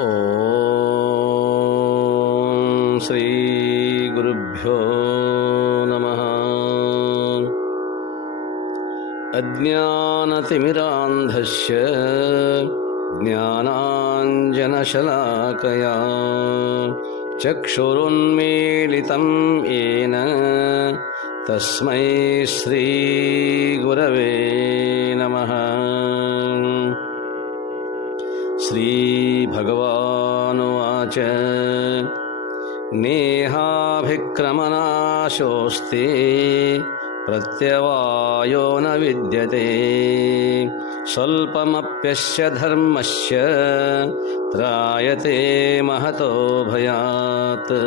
ಓಂ ಶ್ರೀ ಗುರುಭ್ಯೋ ನಮಃ. ಅಜ್ಞಾನತಿಮಿರಾಂಧಸ್ಯ ಜ್ಞಾನಾಂಜನಶಲಾಕಯಾ ಚಕ್ಷುರುನ್ಮೀಲಿತಂ ಯೇನ ತಸ್ಮೈ ಶ್ರೀ ಗುರವೇ ನಮಃ. ಶ್ರೀ ಭಗವಾನುವಾಚ ನೇಹಾಭಿಕ್ರಮನಾಶೋಸ್ತಿ ಪ್ರತ್ಯವಾಯೋ ನ ವಿದ್ಯತೆ ಸ್ವಲ್ಪಮಪ್ಯಸ್ಯ ಧರ್ಮಸ್ಯ ತ್ರಾಯತೆ ಮಹತೋ ಭಯಾತ್.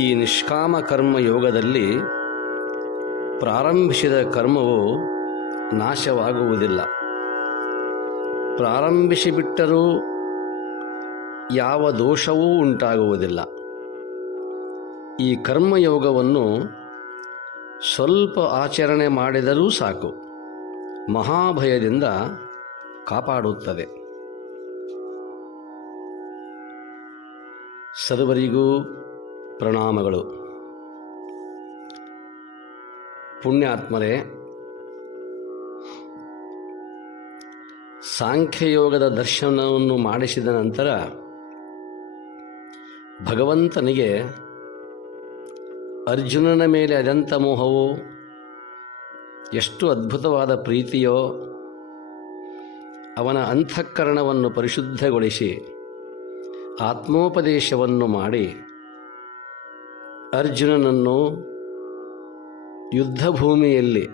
ಈ ನಿಷ್ಕಾಮ ಕರ್ಮಯೋಗದಲ್ಲಿ ಪ್ರಾರಂಭಿಸಿದ ಕರ್ಮವು ನಾಶವಾಗುವುದಿಲ್ಲ. ಪ್ರಾರಂಭಿಸಿಬಿಟ್ಟರೂ ಯಾವ ದೋಷವೂ ಉಂಟಾಗುವುದಿಲ್ಲ. ಈ ಕರ್ಮಯೋಗವನ್ನು ಸ್ವಲ್ಪ ಆಚರಣೆ ಮಾಡಿದರೂ ಸಾಕು, ಮಹಾಭಯದಿಂದ ಕಾಪಾಡುತ್ತದೆ. ಸರ್ವರಿಗೂ ಪ್ರಣಾಮಗಳು. ಪುಣ್ಯಾತ್ಮರೇ, ಸಾಂಖ್ಯಯೋಗದ ದರ್ಶನವನ್ನು ಮಾಡಿಸಿದ ನಂತರ ಭಗವಂತನಿಗೆ ಅರ್ಜುನನ ಮೇಲೆ ಅದೆಂಥ ಮೋಹವೋ, ಎಷ್ಟು ಅದ್ಭುತವಾದ ಪ್ರೀತಿಯೋ, ಅವನ ಅಂತಃಕರಣವನ್ನು ಪರಿಶುದ್ಧಗೊಳಿಸಿ ಆತ್ಮೋಪದೇಶವನ್ನು ಮಾಡಿ ಅರ್ಜುನನನ್ನು ಯುದ್ಧಭೂಮಿಯಲ್ಲಿ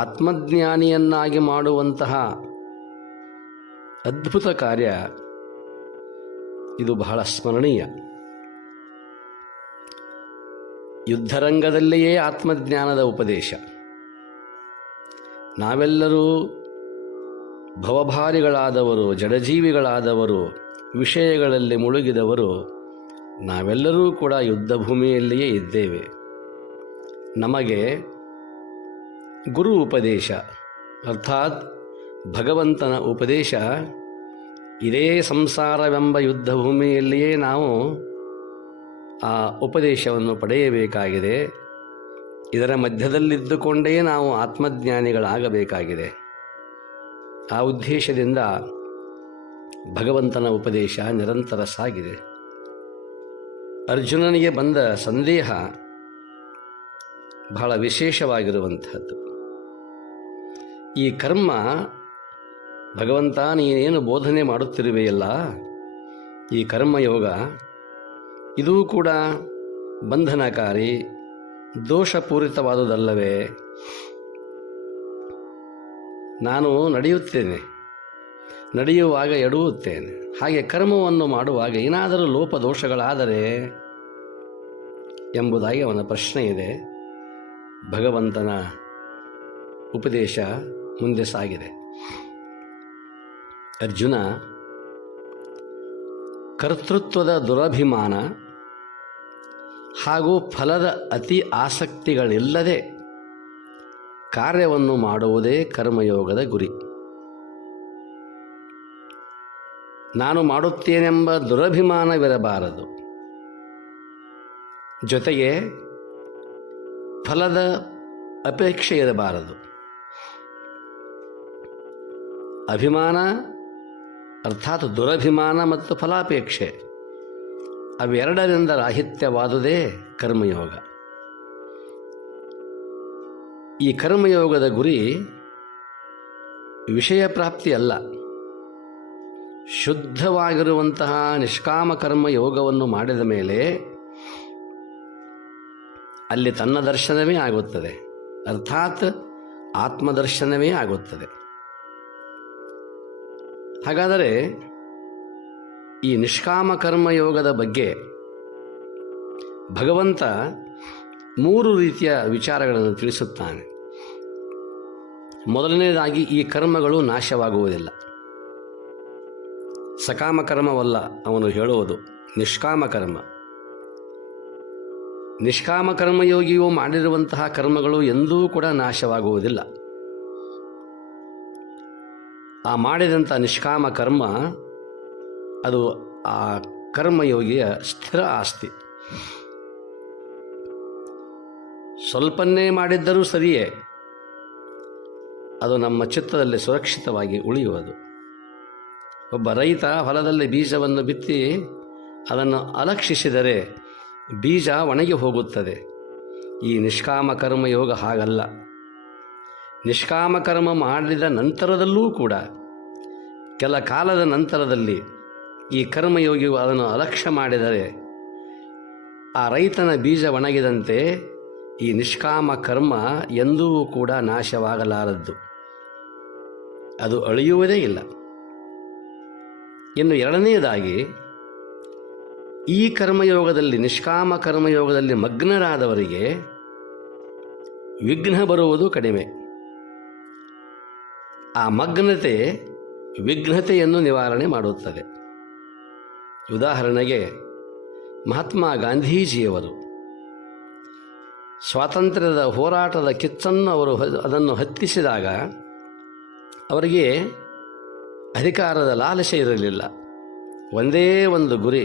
ಆತ್ಮಜ್ಞಾನಿಯನ್ನಾಗಿ ಮಾಡುವಂತಹ ಅದ್ಭುತ ಕಾರ್ಯ ಇದು ಬಹಳ ಸ್ಮರಣೀಯ. ಯುದ್ಧರಂಗದಲ್ಲಿಯೇ ಆತ್ಮಜ್ಞಾನದ ಉಪದೇಶ. ನಾವೆಲ್ಲರೂ ಭವಭಾರಿಗಳಾದವರು, ಜಡಜೀವಿಗಳಾದವರು, ವಿಷಯಗಳಲ್ಲಿ ಮುಳುಗಿದವರು, ನಾವೆಲ್ಲರೂ ಕೂಡ ಯುದ್ಧಭೂಮಿಯಲ್ಲಿಯೇ ಇದ್ದೇವೆ. ನಮಗೆ ಗುರು ಉಪದೇಶ ಅರ್ಥಾತ್ ಭಗವಂತನ ಉಪದೇಶ ಇದೇ ಸಂಸಾರವೆಂಬ ಯುದ್ಧಭೂಮಿಯಲ್ಲಿಯೇ ನಾವು ಆ ಉಪದೇಶವನ್ನು ಪಡೆಯಬೇಕಾಗಿದೆ. ಇದರ ಮಧ್ಯದಲ್ಲಿದ್ದುಕೊಂಡೇ ನಾವು ಆತ್ಮಜ್ಞಾನಿಗಳಾಗಬೇಕಾಗಿದೆ. ಆ ಉದ್ದೇಶದಿಂದ ಭಗವಂತನ ಉಪದೇಶ ನಿರಂತರ ಸಾಗಿದೆ. ಅರ್ಜುನನಿಗೆ ಬಂದ ಸಂದೇಹ ಬಹಳ ವಿಶೇಷವಾಗಿರುವಂಥದ್ದು. ಈ ಕರ್ಮ ಭಗವಂತ ನೀನೇನು ಬೋಧನೆ ಮಾಡುತ್ತಿರುವೆಯಲ್ಲ, ಈ ಕರ್ಮಯೋಗ ಇದೂ ಕೂಡ ಬಂಧನಕಾರಿ, ದೋಷಪೂರಿತವಾದುದಲ್ಲವೇ? ನಾನು ನಡೆಯುವಾಗ ಎಡುವುತ್ತೇನೆ. ಹಾಗೆ ಕರ್ಮವನ್ನು ಮಾಡುವಾಗ ಏನಾದರೂ ಲೋಪದೋಷಗಳಾದರೆ ಎಂಬುದಾಗಿ ಅವನ ಪ್ರಶ್ನೆ ಇದೆ. ಭಗವಂತನ ಉಪದೇಶ ಮುಂದೆ ಸಾಗಿದೆ. ಅರ್ಜುನ, ಕರ್ತೃತ್ವದ ದುರಭಿಮಾನ ಹಾಗೂ ಫಲದ ಅತಿ ಆಸಕ್ತಿಗಳಿಲ್ಲದೆ ಕಾರ್ಯವನ್ನು ಮಾಡುವುದೇ ಕರ್ಮಯೋಗದ ಗುರಿ. ನಾನು ಮಾಡುತ್ತೇನೆಂಬ ದುರಭಿಮಾನವಿರಬಾರದು. ಜೊತೆಗೆ ಫಲದ ಅಪೇಕ್ಷೆ ಇರಬಾರದು. ಅಭಿಮಾನ ಅರ್ಥಾತ್ ದುರಭಿಮಾನ ಮತ್ತು ಫಲಾಪೇಕ್ಷೆ ಅವೆರಡರಿಂದ ರಾಹಿತ್ಯವಾದುದೇ ಕರ್ಮಯೋಗ. ಈ ಕರ್ಮಯೋಗದ ಗುರಿ ವಿಷಯ ಪ್ರಾಪ್ತಿ ಅಲ್ಲ. ಶುದ್ಧವಾಗಿರುವಂತಹ ನಿಷ್ಕಾಮ ಕರ್ಮಯೋಗವನ್ನು ಮಾಡಿದ ಮೇಲೆ ಅಲ್ಲಿ ತನ್ನ ದರ್ಶನವೇ ಆಗುತ್ತದೆ, ಅರ್ಥಾತ್ ಆತ್ಮದರ್ಶನವೇ ಆಗುತ್ತದೆ. ಹಾಗಾದರೆ ಈ ನಿಷ್ಕಾಮ ಕರ್ಮಯೋಗದ ಬಗ್ಗೆ ಭಗವಂತ 3 ರೀತಿಯ ವಿಚಾರಗಳನ್ನು ತಿಳಿಸುತ್ತಾನೆ. ಮೊದಲನೇದಾಗಿ, ಈ ಕರ್ಮಗಳು ನಾಶವಾಗುವುದಿಲ್ಲ. ಸಕಾಮ ಕರ್ಮವಲ್ಲ ಅವನು ಹೇಳುವುದು, ನಿಷ್ಕಾಮ ಕರ್ಮ. ನಿಷ್ಕಾಮ ಕರ್ಮಯೋಗಿಯು ಮಾಡಿರುವಂತಹ ಕರ್ಮಗಳು ಎಂದೂ ಕೂಡ ನಾಶವಾಗುವುದಿಲ್ಲ. ಆ ಮಾಡಿದಂಥ ನಿಷ್ಕಾಮ ಕರ್ಮ ಅದು ಆ ಕರ್ಮಯೋಗಿಯ ಸ್ಥಿರ ಆಸ್ತಿ. ಸ್ವಲ್ಪನ್ನೇ ಮಾಡಿದ್ದರೂ ಸರಿಯೇ, ಅದು ನಮ್ಮ ಚಿತ್ತದಲ್ಲಿ ಸುರಕ್ಷಿತವಾಗಿ ಉಳಿಯುವುದು. ಒಬ್ಬ ರೈತ ಹೊಲದಲ್ಲಿ ಬೀಜವನ್ನು ಬಿತ್ತಿ ಅದನ್ನು ಅಲಕ್ಷಿಸಿದರೆ ಬೀಜ ಒಣಗಿ ಹೋಗುತ್ತದೆ. ಈ ನಿಷ್ಕಾಮ ಕರ್ಮಯೋಗ ಹಾಗಲ್ಲ. ನಿಷ್ಕಾಮ ಕರ್ಮ ಮಾಡಿದ ನಂತರದಲ್ಲೂ ಕೂಡ ಕೆಲ ಕಾಲದ ನಂತರದಲ್ಲಿ ಈ ಕರ್ಮಯೋಗಿಯು ಅದನ್ನು ಅಲಕ್ಷ್ಯ ಮಾಡಿದರೆ ಆ ರೈತನ ಬೀಜ ಒಣಗಿದಂತೆ ಈ ನಿಷ್ಕಾಮ ಕರ್ಮ ಎಂದೂ ಕೂಡ ನಾಶವಾಗಲಾರದ್ದು, ಅದು ಅಳಿಯುವುದೇ ಇಲ್ಲ. ಇನ್ನು ಎರಡನೆಯದಾಗಿ, ಈ ಕರ್ಮಯೋಗದಲ್ಲಿ ನಿಷ್ಕಾಮ ಕರ್ಮಯೋಗದಲ್ಲಿ ಮಗ್ನರಾದವರಿಗೆ ವಿಘ್ನ ಬರುವುದು ಕಡಿಮೆ. ಆ ಮಗ್ನತೆ ವಿಘ್ನತೆಯನ್ನು ನಿವಾರಣೆ ಮಾಡುತ್ತದೆ. ಉದಾಹರಣೆಗೆ ಮಹಾತ್ಮ ಗಾಂಧೀಜಿಯವರು ಸ್ವಾತಂತ್ರ್ಯದ ಹೋರಾಟದ ಕಿಚ್ಚನ್ನು ಅದನ್ನು ಹತ್ತಿಸಿದಾಗ ಅವರಿಗೆ ಅಧಿಕಾರದ ಲಾಲಸೆ ಇರಲಿಲ್ಲ. ಒಂದೇ ಒಂದು ಗುರಿ,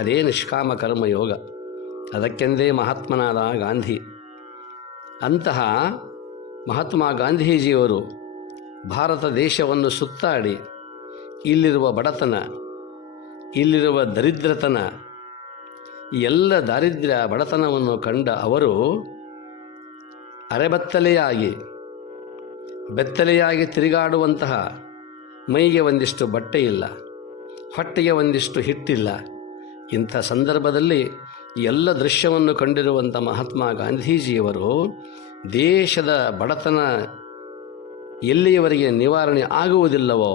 ಅದೇ ನಿಷ್ಕಾಮ ಕರ್ಮಯೋಗ. ಅದಕ್ಕೆಂದೇ ಮಹಾತ್ಮನಾದ ಗಾಂಧಿ. ಅಂತಹ ಮಹಾತ್ಮ ಗಾಂಧೀಜಿಯವರು ಭಾರತ ದೇಶವನ್ನು ಸುತ್ತಾಡಿ ಇಲ್ಲಿರುವ ಬಡತನ, ಇಲ್ಲಿರುವ ದರಿದ್ರತನ, ಎಲ್ಲ ದಾರಿದ್ರ್ಯ ಬಡತನವನ್ನು ಕಂಡ ಅವರು ಬೆತ್ತಲೆಯಾಗಿ ತಿರುಗಾಡುವಂತಹ, ಮೈಗೆ ಒಂದಿಷ್ಟು ಬಟ್ಟೆ ಇಲ್ಲ, ಹೊಟ್ಟೆಗೆ ಒಂದಿಷ್ಟು ಹಿಟ್ಟಿಲ್ಲ, ಇಂಥ ಸಂದರ್ಭದಲ್ಲಿ ಎಲ್ಲ ದೃಶ್ಯವನ್ನು ಕಂಡಿರುವಂಥ ಮಹಾತ್ಮ ಗಾಂಧೀಜಿಯವರು ದೇಶದ ಬಡತನ ಎಲ್ಲಿಯವರೆಗೆ ನಿವಾರಣೆ ಆಗುವುದಿಲ್ಲವೋ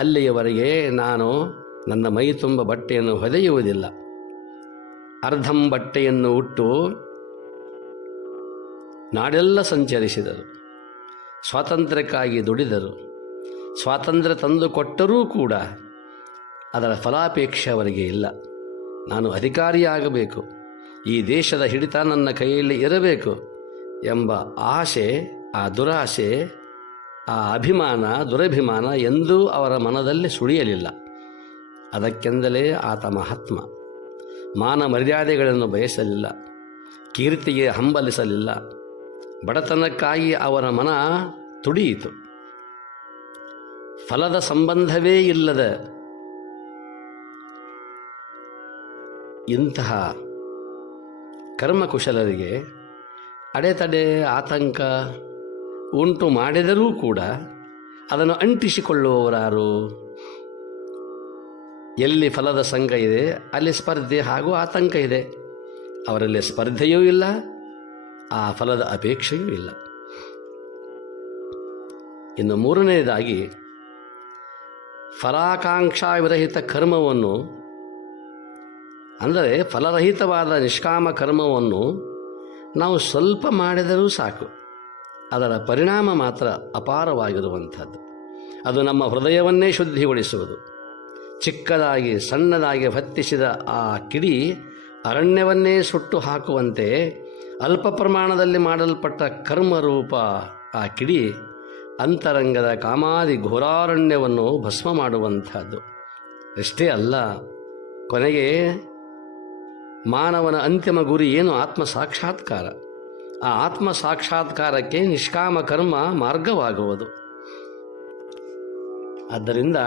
ಅಲ್ಲಿಯವರೆಗೆ ನಾನು ನನ್ನ ಮೈ ತುಂಬ ಬಟ್ಟೆಯನ್ನು ಹೊದೆಯುವುದಿಲ್ಲ, ಅರ್ಧಂ ಬಟ್ಟೆಯನ್ನು ಉಟ್ಟು ನಾಡೆಲ್ಲ ಸಂಚರಿಸಿದರು. ಸ್ವಾತಂತ್ರ್ಯಕ್ಕಾಗಿ ದುಡಿದರು. ಸ್ವಾತಂತ್ರ್ಯ ತಂದು ಕೊಟ್ಟರೂ ಕೂಡ ಅದರ ಫಲಾಪೇಕ್ಷೆ ಅವರಿಗೆ ಇಲ್ಲ. ನಾನು ಅಧಿಕಾರಿಯಾಗಬೇಕು, ಈ ದೇಶದ ಹಿಡಿತ ನನ್ನ ಕೈಯಲ್ಲಿ ಇರಬೇಕು ಎಂಬ ಆಸೆ, ಆ ದುರಾಸೆ, ಆ ಅಭಿಮಾನ, ದುರಭಿಮಾನ ಎಂದೂ ಅವರ ಮನದಲ್ಲಿ ಸುಳಿಯಲಿಲ್ಲ. ಅದಕ್ಕೆಂದಲೇ ಆತ ಮಹಾತ್ಮ. ಮಾನ ಮರ್ಯಾದೆಗಳನ್ನು ಬಯಸಲಿಲ್ಲ, ಕೀರ್ತಿಗೆ ಹಂಬಲಿಸಲಿಲ್ಲ. ಬಡತನಕ್ಕಾಗಿ ಅವರ ಮನ ತುಡಿಯಿತು. ಫಲದ ಸಂಬಂಧವೇ ಇಲ್ಲದ ಇಂತಹ ಕರ್ಮಕುಶಲರಿಗೆ ಅಡೆತಡೆ, ಆತಂಕ ಉಂಟು ಮಾಡಿದರೂ ಕೂಡ ಅದನ್ನು ಅಂಟಿಸಿಕೊಳ್ಳುವವರಾರು? ಎಲ್ಲಿ ಫಲದ ಸಂಘ ಇದೆ ಅಲ್ಲಿ ಸ್ಪರ್ಧೆ ಹಾಗೂ ಆತಂಕ ಇದೆ. ಅವರಲ್ಲಿ ಸ್ಪರ್ಧೆಯೂ ಇಲ್ಲ, ಆ ಫಲದ ಅಪೇಕ್ಷೆಯೂ ಇಲ್ಲ. ಇನ್ನು ಮೂರನೆಯದಾಗಿ, ಫಲಾಕಾಂಕ್ಷಾವಿರಹಿತ ಕರ್ಮವನ್ನು, ಅಂದರೆ ಫಲರಹಿತವಾದ ನಿಷ್ಕಾಮ ಕರ್ಮವನ್ನು ನಾವು ಸ್ವಲ್ಪ ಮಾಡಿದರೂ ಸಾಕು, ಅದರ ಪರಿಣಾಮ ಮಾತ್ರ ಅಪಾರವಾಗಿರುವಂಥದ್ದು. ಅದು ನಮ್ಮ ಹೃದಯವನ್ನೇ ಶುದ್ಧಿಗೊಳಿಸುವುದು. ಚಿಕ್ಕದಾಗಿ ಸಣ್ಣದಾಗಿ ಹೊತ್ತಿಸಿದ ಆ ಕಿಡಿ ಅರಣ್ಯವನ್ನೇ ಸುಟ್ಟು ಹಾಕುವಂತೆ ಅಲ್ಪ ಪ್ರಮಾಣದಲ್ಲಿ ಮಾಡಲ್ಪಟ್ಟ ಕರ್ಮರೂಪ ಆ ಕಿಡಿ ಅಂತರಂಗದ ಕಾಮಾದಿ ಘೋರಾರಣ್ಯವನ್ನು ಭಸ್ಮ ಮಾಡುವಂಥದ್ದು. ಅಷ್ಟೇ ಅಲ್ಲ, ಕೊನೆಗೆ ಮಾನವನ ಅಂತಿಮ ಗುರಿ ಏನು? ಆತ್ಮ ಸಾಕ್ಷಾತ್ಕಾರ. ಆ ಆತ್ಮ ಸಾಕ್ಷಾತ್ಕಾರಕ್ಕೆ ನಿಷ್ಕಾಮ ಕರ್ಮ ಮಾರ್ಗವಾಗುವುದು. ಆದ್ದರಿಂದ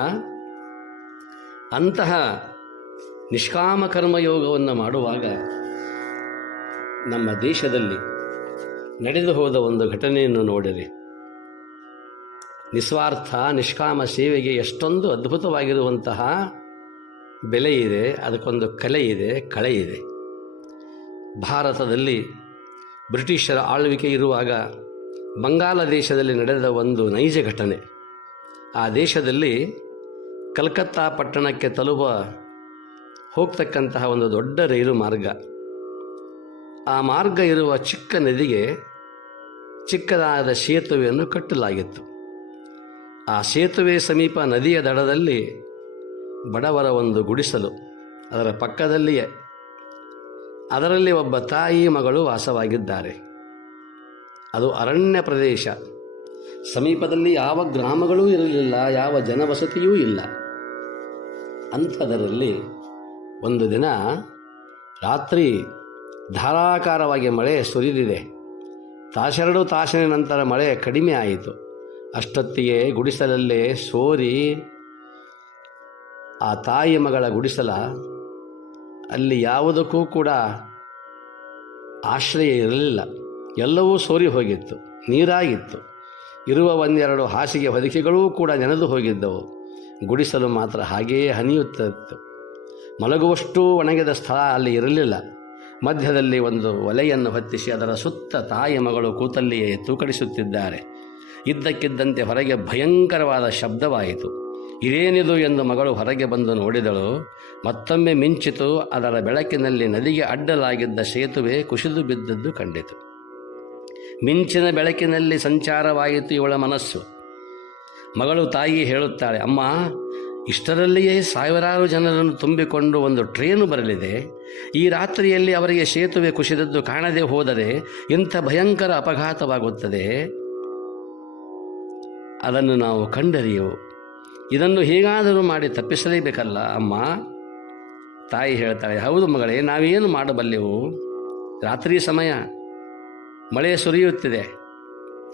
ಅಂತಹ ನಿಷ್ಕಾಮ ಕರ್ಮಯೋಗವನ್ನು ಮಾಡುವಾಗ ನಮ್ಮ ದೇಶದಲ್ಲಿ ನಡೆದು ಹೋದ ಒಂದು ಘಟನೆಯನ್ನು ನೋಡಿರಿ. ನಿಸ್ವಾರ್ಥ ನಿಷ್ಕಾಮ ಸೇವೆಗೆ ಎಷ್ಟೊಂದು ಅದ್ಭುತವಾಗಿರುವಂತಹ ಬೆಲೆ ಇದೆ, ಅದಕ್ಕೊಂದು ಕಲೆ ಇದೆ, ಕಳೆ ಇದೆ. ಭಾರತದಲ್ಲಿ ಬ್ರಿಟಿಷರ ಆಳ್ವಿಕೆ ಇರುವಾಗ ಬಂಗಾಲ ದೇಶದಲ್ಲಿ ನಡೆದ ಒಂದು ನೈಜ ಘಟನೆ. ಆ ದೇಶದಲ್ಲಿ ಕಲ್ಕತ್ತಾ ಪಟ್ಟಣಕ್ಕೆ ಹೋಗ್ತಕ್ಕಂತಹ ಒಂದು ದೊಡ್ಡ ರೈಲು ಮಾರ್ಗ. ಆ ಮಾರ್ಗ ಇರುವ ಚಿಕ್ಕ ನದಿಗೆ ಚಿಕ್ಕದಾದ ಸೇತುವೆಯನ್ನು ಕಟ್ಟಲಾಗಿತ್ತು. ಆ ಸೇತುವೆ ಸಮೀಪ ನದಿಯ ದಡದಲ್ಲಿ ಬಡವರ ಒಂದು ಗುಡಿಸಲು, ಅದರ ಪಕ್ಕದಲ್ಲಿಯೇ ಅದರಲ್ಲಿ ಒಬ್ಬ ತಾಯಿ ಮಗಳು ವಾಸವಾಗಿದ್ದಾರೆ. ಅದು ಅರಣ್ಯ ಪ್ರದೇಶ. ಸಮೀಪದಲ್ಲಿ ಯಾವ ಗ್ರಾಮಗಳೂ ಇರಲಿಲ್ಲ, ಯಾವ ಜನವಸತಿಯೂ ಇಲ್ಲ. ಅಂಥದರಲ್ಲಿ ಒಂದು ದಿನ ರಾತ್ರಿ ಧಾರಾಕಾರವಾಗಿ ಮಳೆ ಸುರಿದಿದೆ. ತಾಸೆರಡು ತಾಸಿನ ನಂತರ ಮಳೆ ಕಡಿಮೆ ಆಯಿತು. ಅಷ್ಟೊತ್ತಿಗೆ ಗುಡಿಸಲಲ್ಲೇ ಸೋರಿ ಆ ತಾಯಿ ಮಗಳ ಗುಡಿಸಲ, ಅಲ್ಲಿ ಯಾವುದಕ್ಕೂ ಕೂಡ ಆಶ್ರಯ ಇರಲಿಲ್ಲ. ಎಲ್ಲವೂ ಸೋರಿ ಹೋಗಿತ್ತು, ನೀರಾಗಿತ್ತು. ಇರುವ ಒಂದೆರಡು ಹಾಸಿಗೆ ಹೊದಿಕೆಗಳೂ ಕೂಡ ನೆನೆದು ಹೋಗಿದ್ದವು. ಗುಡಿಸಲು ಮಾತ್ರ ಹಾಗೆಯೇ ಹನಿಯುತ್ತಿತ್ತು. ಮಲಗುವಷ್ಟು ಒಣಗಿದ ಸ್ಥಳ ಅಲ್ಲಿ ಇರಲಿಲ್ಲ. ಮಧ್ಯದಲ್ಲಿ ಒಂದು ಒಲೆಯನ್ನು ಹೊತ್ತಿಸಿ ಅದರ ಸುತ್ತ ತಾಯಿ ಮಗಳು ಕೂತಲ್ಲಿಯೇ ತೂಕಡಿಸುತ್ತಿದ್ದಾರೆ. ಇದ್ದಕ್ಕಿದ್ದಂತೆ ಹೊರಗೆ ಭಯಂಕರವಾದ ಶಬ್ದವಾಯಿತು. ಇದೇನಿದು ಎಂದು ಮಗಳು ಹೊರಗೆ ಬಂದು ನೋಡಿದಳು. ಮತ್ತೊಮ್ಮೆ ಮಿಂಚಿತು. ಅದರ ಬೆಳಕಿನಲ್ಲಿ ನದಿಗೆ ಅಡ್ಡಲಾಗಿದ್ದ ಸೇತುವೆ ಕುಸಿದು ಬಿದ್ದದ್ದು ಕಂಡಿತು. ಮಿಂಚಿನ ಬೆಳಕಿನಲ್ಲಿ ಸಂಚಾರವಾಯಿತು ಇವಳ ಮನಸ್ಸು. ಮಗಳು ತಾಯಿ ಹೇಳುತ್ತಾಳೆ, ಅಮ್ಮ, ಇಷ್ಟರಲ್ಲಿಯೇ ಸಾವಿರಾರು ಜನರನ್ನು ತುಂಬಿಕೊಂಡು ಒಂದು ಟ್ರೇನು ಬರಲಿದೆ. ಈ ರಾತ್ರಿಯಲ್ಲಿ ಅವರಿಗೆ ಸೇತುವೆ ಕುಸಿದದ್ದು ಕಾಣದೆ ಹೋದರೆ ಇಂಥ ಭಯಂಕರ ಅಪಘಾತವಾಗುತ್ತದೆ. ಅದನ್ನು ನಾವು ಕಂಡರಿಯೆವು. ಇದನ್ನು ಹೇಗಾದರೂ ಮಾಡಿ ತಪ್ಪಿಸಲೇಬೇಕಲ್ಲ ಅಮ್ಮ. ತಾಯಿ ಹೇಳ್ತಾಳೆ, ಹೌದು ಮಗಳೇ, ನಾವೇನು ಮಾಡಬಲ್ಲೆವು? ರಾತ್ರಿ ಸಮಯ, ಮಳೆ ಸುರಿಯುತ್ತಿದೆ,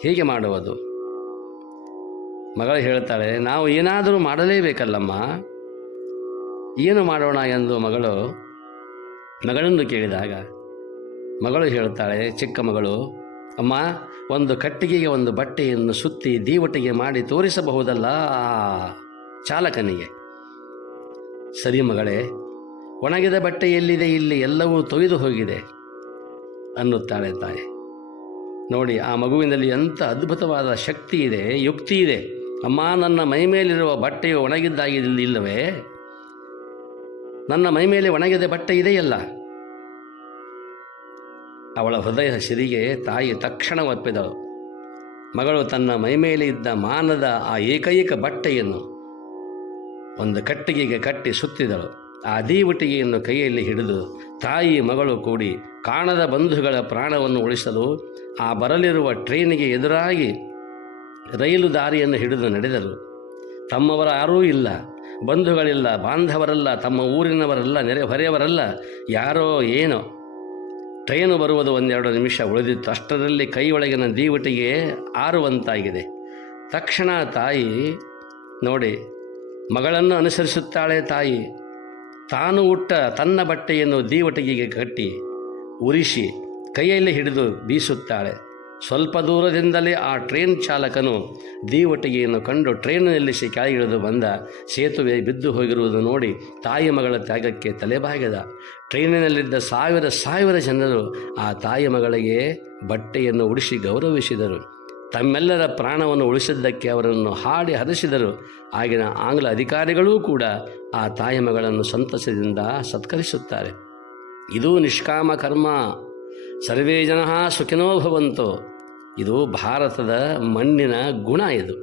ಹೇಗೆ ಮಾಡುವುದು? ಮಗಳು ಹೇಳ್ತಾಳೆ, ನಾವು ಏನಾದರೂ ಮಾಡಲೇಬೇಕಲ್ಲಮ್ಮ, ಏನು ಮಾಡೋಣ ಎಂದು ಮಗಳನ್ನು ಕೇಳಿದಾಗ ಮಗಳು ಹೇಳ್ತಾಳೆ, ಚಿಕ್ಕ ಮಗಳು, ಅಮ್ಮ, ಒಂದು ಕಟ್ಟಿಗೆಗೆ ಒಂದು ಬಟ್ಟೆಯನ್ನು ಸುತ್ತಿ ದೀವಟಿಗೆ ಮಾಡಿ ತೋರಿಸಬಹುದಲ್ಲ ಆ ಚಾಲಕನಿಗೆ. ಸರಿ ಮಗಳೇ, ಒಣಗಿದ ಬಟ್ಟೆ ಎಲ್ಲಿದೆ? ಇಲ್ಲಿ ಎಲ್ಲವೂ ತೊಯ್ದು ಹೋಗಿದೆ ಅನ್ನುತ್ತಾಳೆ ತಾಯಿ. ನೋಡಿ, ಆ ಮಗುವಿನಲ್ಲಿ ಎಂಥ ಅದ್ಭುತವಾದ ಶಕ್ತಿ ಇದೆ, ಯುಕ್ತಿ ಇದೆ. ಅಮ್ಮ, ನನ್ನ ಮೈಮೇಲಿರುವ ಬಟ್ಟೆಯು ಒಣಗಿದ್ದಾಗಿಲ್ಲವೇ? ನನ್ನ ಮೈಮೇಲೆ ಒಣಗಿದ ಬಟ್ಟೆ ಇದೆಯಲ್ಲ. ಅವಳ ಹೃದಯ ಸಿರಿಗೆ ತಾಯಿ ತಕ್ಷಣ ಒಪ್ಪಿದಳು. ಮಗಳು ತನ್ನ ಮೈಮೇಲೆ ಇದ್ದ ಮಾನದ ಆ ಏಕೈಕ ಬಟ್ಟೆಯನ್ನು ಒಂದು ಕಟ್ಟಿಗೆಗೆ ಕಟ್ಟಿ ಸುತ್ತಿದಳು. ಆ ದೀವಟಿಗೆಯನ್ನು ಕೈಯಲ್ಲಿ ಹಿಡಿದು ತಾಯಿ ಮಗಳು ಕೂಡಿ ಕಾಣದ ಬಂಧುಗಳ ಪ್ರಾಣವನ್ನು ಉಳಿಸಲು ಆ ಬರಲಿರುವ ಟ್ರೈನಿಗೆ ಎದುರಾಗಿ ರೈಲು ದಾರಿಯನ್ನು ಹಿಡಿದು ನಡೆದರು. ತಮ್ಮವರ ಯಾರೂ ಇಲ್ಲ, ಬಂಧುಗಳಿಲ್ಲ, ಬಾಂಧವರಲ್ಲ, ತಮ್ಮ ಊರಿನವರಲ್ಲ, ನೆರೆಹೊರೆಯವರಲ್ಲ, ಯಾರೋ ಏನೋ. ಟ್ರೈನು ಬರುವುದು ಒಂದೆರಡು ನಿಮಿಷ ಉಳಿದಿತ್ತು. ಅಷ್ಟರಲ್ಲಿ ಕೈಯೊಳಗಿನ ದೀವಟಿಗೆ ಆರುವಂತಾಗಿದೆ. ತಕ್ಷಣ ತಾಯಿ ನೋಡಿ, ಮಗಳನ್ನು ಅನುಸರಿಸುತ್ತಾಳೆ. ತಾಯಿ ತಾನು ಉಟ್ಟ ತನ್ನ ಬಟ್ಟೆಯನ್ನು ದೀವಟಿಗೆಗೆ ಕಟ್ಟಿ ಉರಿಸಿ ಕೈಯಲ್ಲಿ ಹಿಡಿದು ಬೀಸುತ್ತಾಳೆ. ಸ್ವಲ್ಪ ದೂರದಿಂದಲೇ ಆ ಟ್ರೈನ್ ಚಾಲಕನು ದೀವಟಿಗೆಯನ್ನು ಕಂಡು ಟ್ರೈನ್ ನಿಲ್ಲಿಸಿ ಕೆಳಗಿಳಿದು ಬಂದ. ಸೇತುವೆ ಬಿದ್ದು ಹೋಗಿರುವುದು ನೋಡಿ ತಾಯಿ ಮಗಳ ತ್ಯಾಗಕ್ಕೆ ತಲೆಬಾಗಿದ. ಟ್ರೈನಿನಲ್ಲಿದ್ದ ಸಾವಿರ ಜನರು ಆ ತಾಯಿ ಮಗಳಿಗೆ ಬಟ್ಟೆಯನ್ನು ಉಡಿಸಿ ಗೌರವಿಸಿದರು. ತಮ್ಮೆಲ್ಲರ ಪ್ರಾಣವನ್ನು ಉಳಿಸಿದ್ದಕ್ಕೆ ಅವರನ್ನು ಹಾಡಿ ಹರಿಸಿದರು. ಆಗಿನ ಆಂಗ್ಲ ಅಧಿಕಾರಿಗಳೂ ಕೂಡ ಆ ತಾಯಿ ಮಗಳನ್ನು ಸಂತಸದಿಂದ ಸತ್ಕರಿಸುತ್ತಾರೆ. ಇದು ನಿಷ್ಕಾಮ ಕರ್ಮ. ಸರ್ವೇ ಜನಃ ಸುಖಿನೋ ಭವಂತು. ಇದು ಭಾರತದ ಮಣ್ಣಿನ ಗುಣ. ಇದು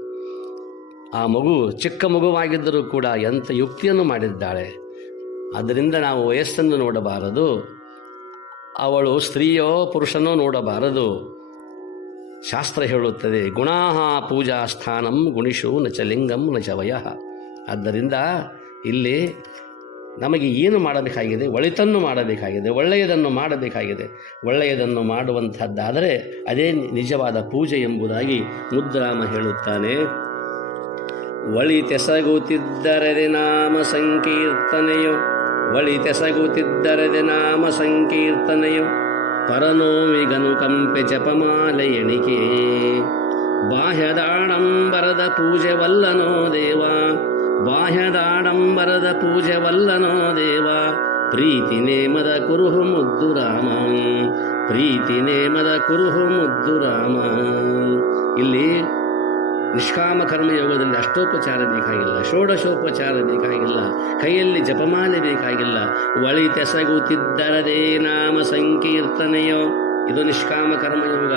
ಆ ಮಗು ಚಿಕ್ಕ ಮಗುವಾಗಿದ್ದರೂ ಕೂಡ ಎಂಥ ಯುಕ್ತಿಯನ್ನು ಮಾಡಿದ್ದಾಳೆ. ಆದ್ದರಿಂದ ನಾವು ವಯಸ್ಸನ್ನು ನೋಡಬಾರದು, ಅವಳು ಸ್ತ್ರೀಯೋ ಪುರುಷನೋ ನೋಡಬಾರದು. ಶಾಸ್ತ್ರ ಹೇಳುತ್ತದೆ, ಗುಣಾಃ ಪೂಜಾ ಸ್ಥಾನಂ ಗುಣಿಷು ನ ಚ ಲಿಂಗಂ ನ ಚ ವಯಃ. ಆದ್ದರಿಂದ ಇಲ್ಲಿ ನಮಗೆ ಏನು ಮಾಡಬೇಕಾಗಿದೆ? ಒಳಿತನ್ನು ಮಾಡಬೇಕಾಗಿದೆ, ಒಳ್ಳೆಯದನ್ನು ಮಾಡಬೇಕಾಗಿದೆ. ಒಳ್ಳೆಯದನ್ನು ಮಾಡುವಂಥದ್ದಾದರೆ ಅದೇ ನಿಜವಾದ ಪೂಜೆ ಎಂಬುದಾಗಿ ಮುದ್ರಾಮ ಹೇಳುತ್ತಾನೆ. ಒಳಿತೆಸಗುತ್ತಿದ್ದರದೆ ನಾಮ ಸಂಕೀರ್ತನೆಯೋ, ಒಳಿತೆಸಗುತ್ತಿದ್ದರದೆ ನಾಮ ಸಂಕೀರ್ತನೆಯೋ, ಪರನೋವಿಗನು ಕಂಪೆ ಜಪಮಾಲೆ ಎಣಿಕೆ. ಬಾಹ್ಯದಾಡಂಬರದ ಪೂಜೆ ವಲ್ಲನೋ ದೇವ, ಬಾಹ್ಯದಾಡಂಬರದ ಪೂಜೆ ವಲ್ಲನೋ ದೇವ. ಪ್ರೀತಿ ನೇಮದ ಕುರುಹು ಮುದ್ದು ರಾಮ, ಪ್ರೀತಿ ನೇಮದ ಕುರುಹು ಮುದ್ದು ರಾಮ. ಇಲ್ಲಿ ನಿಷ್ಕಾಮ ಕರ್ಮಯೋಗದಲ್ಲಿ ಅಷ್ಟೋಪಚಾರ ಬೇಕಾಗಿಲ್ಲ, ಷೋಡಶೋಪಚಾರ ಬೇಕಾಗಿಲ್ಲ, ಕೈಯಲ್ಲಿ ಜಪಮಾಲೆ ಬೇಕಾಗಿಲ್ಲ. ಒಳಿತೆಸಗುತ್ತಿದ್ದರದೇ ನಾಮ ಸಂಕೀರ್ತನೆಯೋ, ಇದು ನಿಷ್ಕಾಮ ಕರ್ಮಯೋಗ.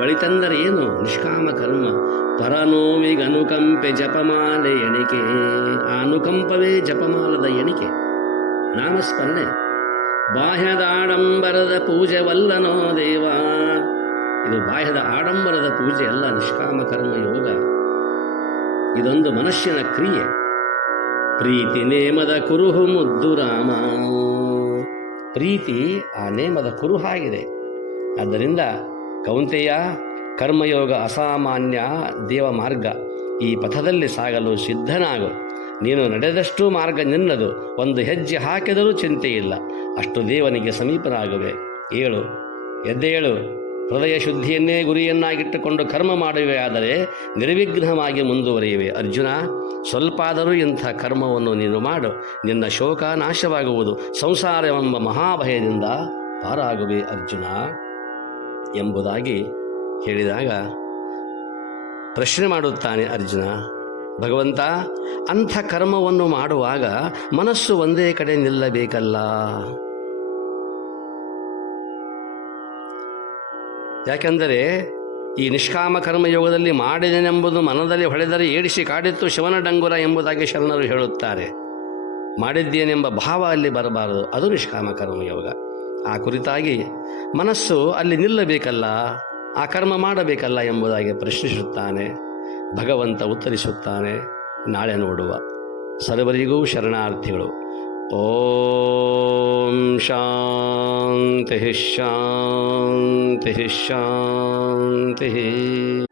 ಒಳಿತೆಂದರೆ ಏನು? ನಿಷ್ಕಾಮ ಕರ್ಮ. ಪರನೋವಿಗನುಕಂಪೆ ಜಪಮಾಲೆ ಎಣಿಕೆ. ಆ ಅನುಕಂಪವೇ ಜಪಮಾಲದ ಎಣಿಕೆ, ನಾಮಸ್ಮರಣೆ. ಬಾಹ್ಯದಾಡಂಬರದ ಪೂಜೆ ವಲ್ಲನೋ ದೇವ. ಇದು ಬಾಹ್ಯದ ಆಡಂಬರದ ಪೂಜೆ ಅಲ್ಲ. ನಿಷ್ಕಾಮ ಕರ್ಮ ಯೋಗ ಇದೊಂದು ಮನುಷ್ಯನ ಕ್ರಿಯೆ. ಪ್ರೀತಿ ನೇಮದ ಕುರುಹು ಮುದ್ದು ರಾಮ. ಪ್ರೀತಿ ಆ ನೇಮದ ಕುರುಹಾಗಿದೆ. ಆದ್ದರಿಂದ ಕೌಂತೆಯ ಕರ್ಮಯೋಗ ಅಸಾಮಾನ್ಯ ದೇವ ಮಾರ್ಗ. ಈ ಪಥದಲ್ಲಿ ಸಾಗಲು ಸಿದ್ಧನಾಗು. ನೀನು ನಡೆದಷ್ಟು ಮಾರ್ಗ ನಿನ್ನದು. ಒಂದು ಹೆಜ್ಜೆ ಹಾಕಿದರೂ ಚಿಂತೆಯಿಲ್ಲ. ಅಷ್ಟು ದೇವನಿಗೆ ಸಮೀಪನಾಗುವೆ. ಏಳು, ಎದ್ದೇಳು. ಹೃದಯ ಶುದ್ಧಿಯನ್ನೇ ಗುರಿಯನ್ನಾಗಿಟ್ಟುಕೊಂಡು ಕರ್ಮ ಮಾಡುವೆ. ಆದರೆ ನಿರ್ವಿಘ್ನವಾಗಿ ಮುಂದುವರಿಯುವೆ. ಅರ್ಜುನ, ಸ್ವಲ್ಪ ಆದರೂ ಇಂಥ ಕರ್ಮವನ್ನು ನೀನು ಮಾಡು. ನಿನ್ನ ಶೋಕ ನಾಶವಾಗುವುದು. ಸಂಸಾರವೆಂಬ ಮಹಾಭಯದಿಂದ ಪಾರಾಗುವೆ ಅರ್ಜುನ ಎಂಬುದಾಗಿ ಹೇಳಿದಾಗ ಪ್ರಶ್ನೆ ಮಾಡುತ್ತಾನೆ ಅರ್ಜುನ. ಭಗವಂತ, ಅಂಥ ಕರ್ಮವನ್ನು ಮಾಡುವಾಗ ಮನಸ್ಸು ಒಂದೇ ಕಡೆ ನಿಲ್ಲಬೇಕಲ್ಲ. ಯಾಕೆಂದರೆ ಈ ನಿಷ್ಕಾಮ ಕರ್ಮಯೋಗದಲ್ಲಿ ಮಾಡಿದೆನೆಂಬುದು ಮನದಲ್ಲಿ ಹೊಳೆದರೆ ಏಡಿಸಿ ಕಾಡಿತ್ತು ಶಿವನ ಡಂಗುರ ಎಂಬುದಾಗಿ ಶರಣರು ಹೇಳುತ್ತಾರೆ. ಮಾಡಿದ್ದೇನೆಂಬ ಭಾವ ಅಲ್ಲಿ ಬರಬಾರದು. ಅದು ನಿಷ್ಕಾಮ ಕರ್ಮಯೋಗ. ಆ ಕುರಿತಾಗಿ ಮನಸ್ಸು ಅಲ್ಲಿ ನಿಲ್ಲಬೇಕಲ್ಲ, ಆ ಕರ್ಮ ಮಾಡಬೇಕಲ್ಲ ಎಂಬುದಾಗಿ ಪ್ರಶ್ನಿಸುತ್ತಾನೆ. ಭಗವಂತ ಉತ್ತರಿಸುತ್ತಾನೆ. ನಾಳೆ ನೋಡುವ. ಸರ್ವರಿಗೂ ಶರಣಾರ್ಥಿಗಳು. ಓಂ ಶಾಂತಿ ಶಾಂತಿ ಶಾಂತಿ.